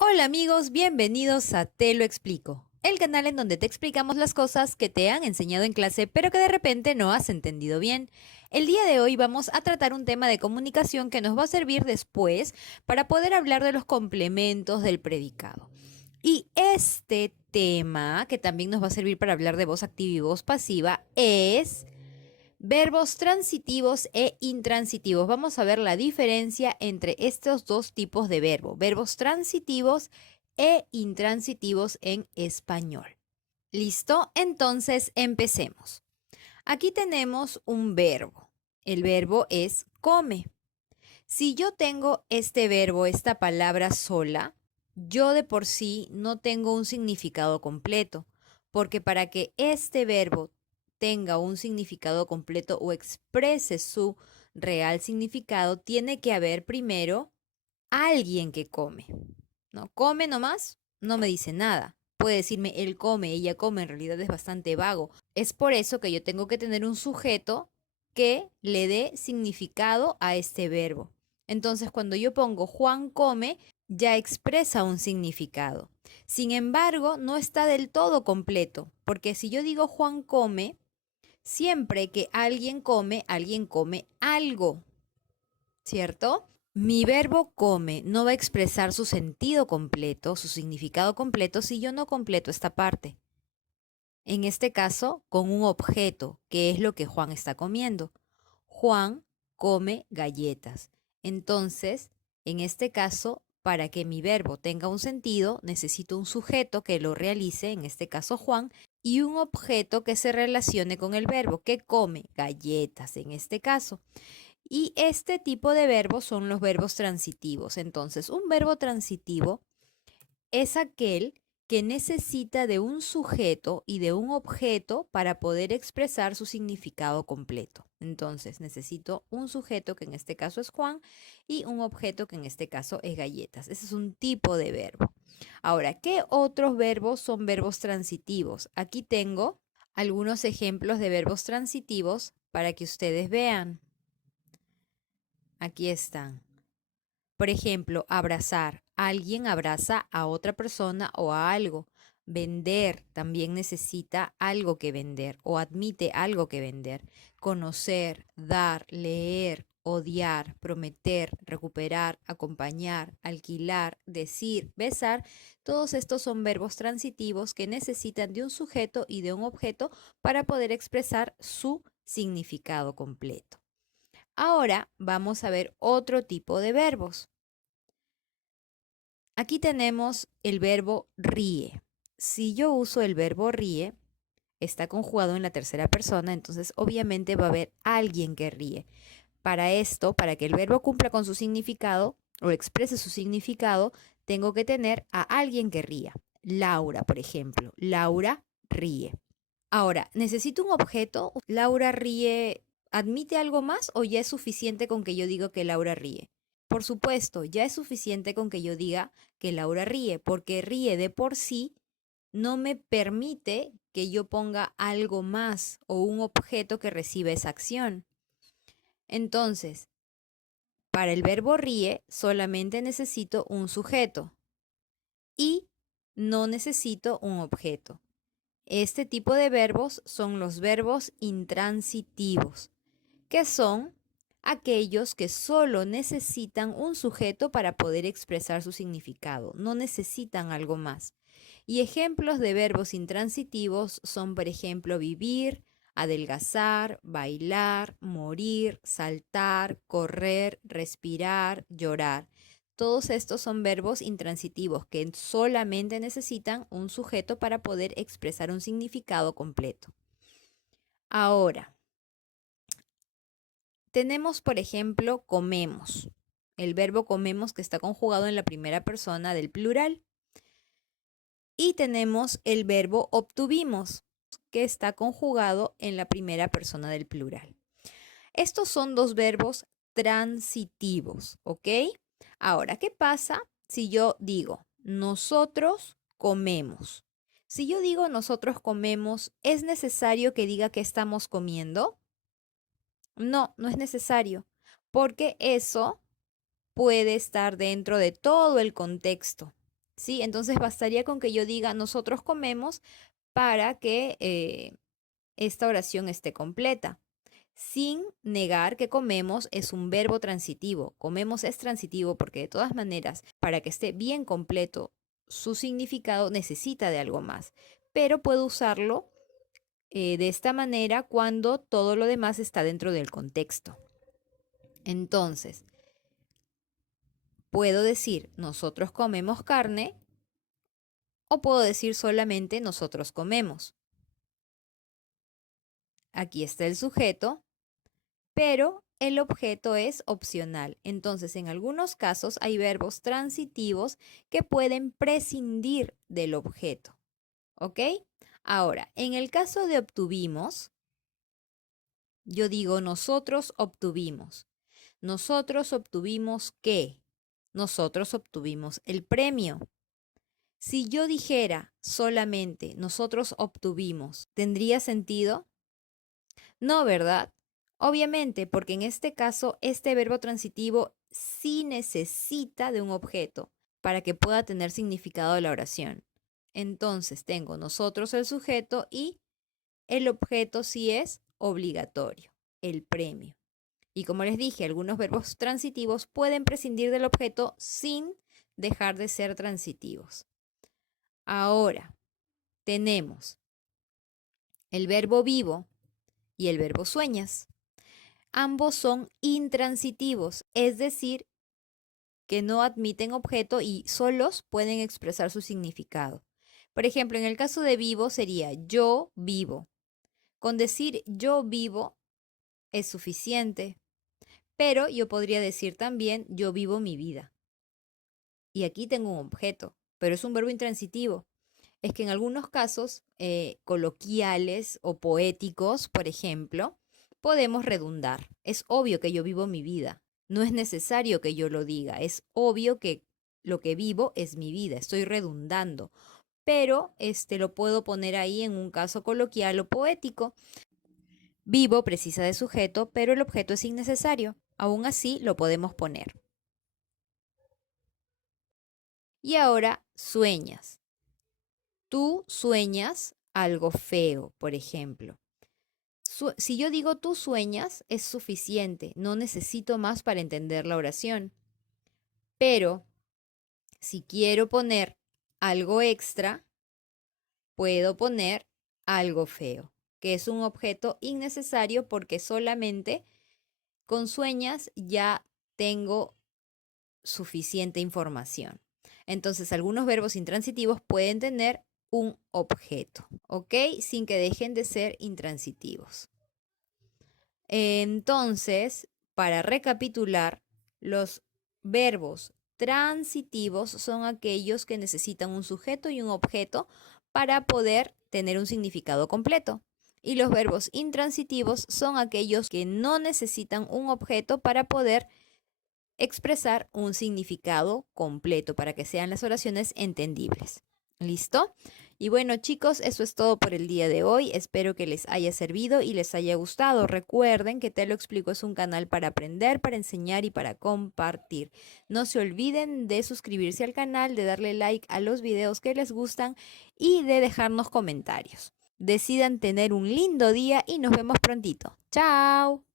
Hola amigos, bienvenidos a Te lo explico, el canal en donde te explicamos las cosas que te han enseñado en clase pero que de repente no has entendido bien. El día de hoy vamos a tratar un tema de comunicación que nos va a servir después para poder hablar de los complementos del predicado. Y este tema, que también nos va a servir para hablar de voz activa y voz pasiva, es verbos transitivos e intransitivos. Vamos a ver la diferencia entre estos dos tipos de verbo, verbos transitivos e intransitivos en español. ¿Listo? Entonces empecemos. Aquí tenemos un verbo. El verbo es come. Si yo tengo este verbo, esta palabra sola, yo de por sí no tengo un significado completo, porque para que este verbo tenga un significado completo o exprese su real significado, tiene que haber primero alguien que come. ¿No? Come nomás, no me dice nada. Puede decirme él come, ella come, en realidad es bastante vago. Es por eso que yo tengo que tener un sujeto que le dé significado a este verbo. Entonces, cuando yo pongo Juan come, ya expresa un significado. Sin embargo, no está del todo completo, porque si yo digo Juan come, siempre que alguien come algo, ¿cierto? Mi verbo come no va a expresar su sentido completo, su significado completo, si yo no completo esta parte. En este caso, con un objeto, que es lo que Juan está comiendo. Juan come galletas. Entonces, en este caso, para que mi verbo tenga un sentido, necesito un sujeto que lo realice, en este caso Juan, y un objeto que se relacione con el verbo, que come galletas, en este caso. Y este tipo de verbos son los verbos transitivos. Entonces, un verbo transitivo es aquel que necesita de un sujeto y de un objeto para poder expresar su significado completo. Entonces, necesito un sujeto, que en este caso es Juan, y un objeto, que en este caso es galletas. Ese es un tipo de verbo. Ahora, ¿qué otros verbos son verbos transitivos? Aquí tengo algunos ejemplos de verbos transitivos para que ustedes vean. Aquí están. Por ejemplo, abrazar. Alguien abraza a otra persona o a algo. Vender también necesita algo que vender o admite algo que vender. Conocer, dar, leer, odiar, prometer, recuperar, acompañar, alquilar, decir, besar. Todos estos son verbos transitivos que necesitan de un sujeto y de un objeto para poder expresar su significado completo. Ahora vamos a ver otro tipo de verbos. Aquí tenemos el verbo ríe. Si yo uso el verbo ríe, está conjugado en la tercera persona, entonces obviamente va a haber alguien que ríe. Para esto, para que el verbo cumpla con su significado o exprese su significado, tengo que tener a alguien que ría. Laura, por ejemplo. Laura ríe. Ahora, necesito un objeto. Laura ríe. ¿Admite algo más o ya es suficiente con que yo diga que Laura ríe? Por supuesto, ya es suficiente con que yo diga que Laura ríe, porque ríe de por sí no me permite que yo ponga algo más o un objeto que reciba esa acción. Entonces, para el verbo ríe solamente necesito un sujeto y no necesito un objeto. Este tipo de verbos son los verbos intransitivos, que son aquellos que solo necesitan un sujeto para poder expresar su significado, no necesitan algo más. Y ejemplos de verbos intransitivos son, por ejemplo, vivir, adelgazar, bailar, morir, saltar, correr, respirar, llorar. Todos estos son verbos intransitivos que solamente necesitan un sujeto para poder expresar un significado completo. Ahora, tenemos, por ejemplo, comemos. El verbo comemos que está conjugado en la primera persona del plural. Y tenemos el verbo obtuvimos, que está conjugado en la primera persona del plural. Estos son dos verbos transitivos, ¿ok? Ahora, ¿qué pasa si yo digo nosotros comemos? Si yo digo nosotros comemos, ¿es necesario que diga que estamos comiendo? No, no es necesario, porque eso puede estar dentro de todo el contexto. ¿sí? Entonces bastaría con que yo diga nosotros comemos para que esta oración esté completa, sin negar que comemos es un verbo transitivo. Comemos es transitivo porque de todas maneras, para que esté bien completo, su significado necesita de algo más. Pero puedo usarlo de esta manera cuando todo lo demás está dentro del contexto. Entonces, puedo decir nosotros comemos carne o puedo decir solamente nosotros comemos. Aquí está el sujeto, pero el objeto es opcional. Entonces, en algunos casos hay verbos transitivos que pueden prescindir del objeto. ¿Ok? Ahora, en el caso de obtuvimos, yo digo nosotros obtuvimos. ¿Nosotros obtuvimos qué? Nosotros obtuvimos el premio. Si yo dijera solamente nosotros obtuvimos, ¿tendría sentido? No, ¿verdad? Obviamente, porque en este caso, este verbo transitivo sí necesita de un objeto para que pueda tener significado la oración. Entonces, tengo nosotros el sujeto y el objeto sí es obligatorio, el premio. Y como les dije, algunos verbos transitivos pueden prescindir del objeto sin dejar de ser transitivos. Ahora, tenemos el verbo vivo y el verbo sueñas. Ambos son intransitivos, es decir, que no admiten objeto y solos pueden expresar su significado. Por ejemplo, en el caso de vivo sería yo vivo. Con decir yo vivo es suficiente, pero yo podría decir también yo vivo mi vida. Y aquí tengo un objeto, pero es un verbo intransitivo. Es que en algunos casos coloquiales o poéticos, por ejemplo, podemos redundar. Es obvio que yo vivo mi vida. No es necesario que yo lo diga. Es obvio que lo que vivo es mi vida. Estoy redundando. Pero lo puedo poner ahí en un caso coloquial o poético. Vivo precisa de sujeto, pero el objeto es innecesario. Aún así lo podemos poner. Y ahora sueñas. Tú sueñas algo feo, por ejemplo. Si yo digo tú sueñas, es suficiente, no necesito más para entender la oración. Pero si quiero poner algo extra, puedo poner algo feo, que es un objeto innecesario porque solamente con sueñas ya tengo suficiente información. Entonces, algunos verbos intransitivos pueden tener un objeto, ¿ok? Sin que dejen de ser intransitivos. Entonces, para recapitular, los verbos transitivos son aquellos que necesitan un sujeto y un objeto para poder tener un significado completo. Y los verbos intransitivos son aquellos que no necesitan un objeto para poder expresar un significado completo, para que sean las oraciones entendibles. ¿Listo? Y bueno, chicos, eso es todo por el día de hoy. Espero que les haya servido y les haya gustado. Recuerden que Te lo explico es un canal para aprender, para enseñar y para compartir. No se olviden de suscribirse al canal, de darle like a los videos que les gustan y de dejarnos comentarios. Decidan tener un lindo día y nos vemos prontito. ¡Chao!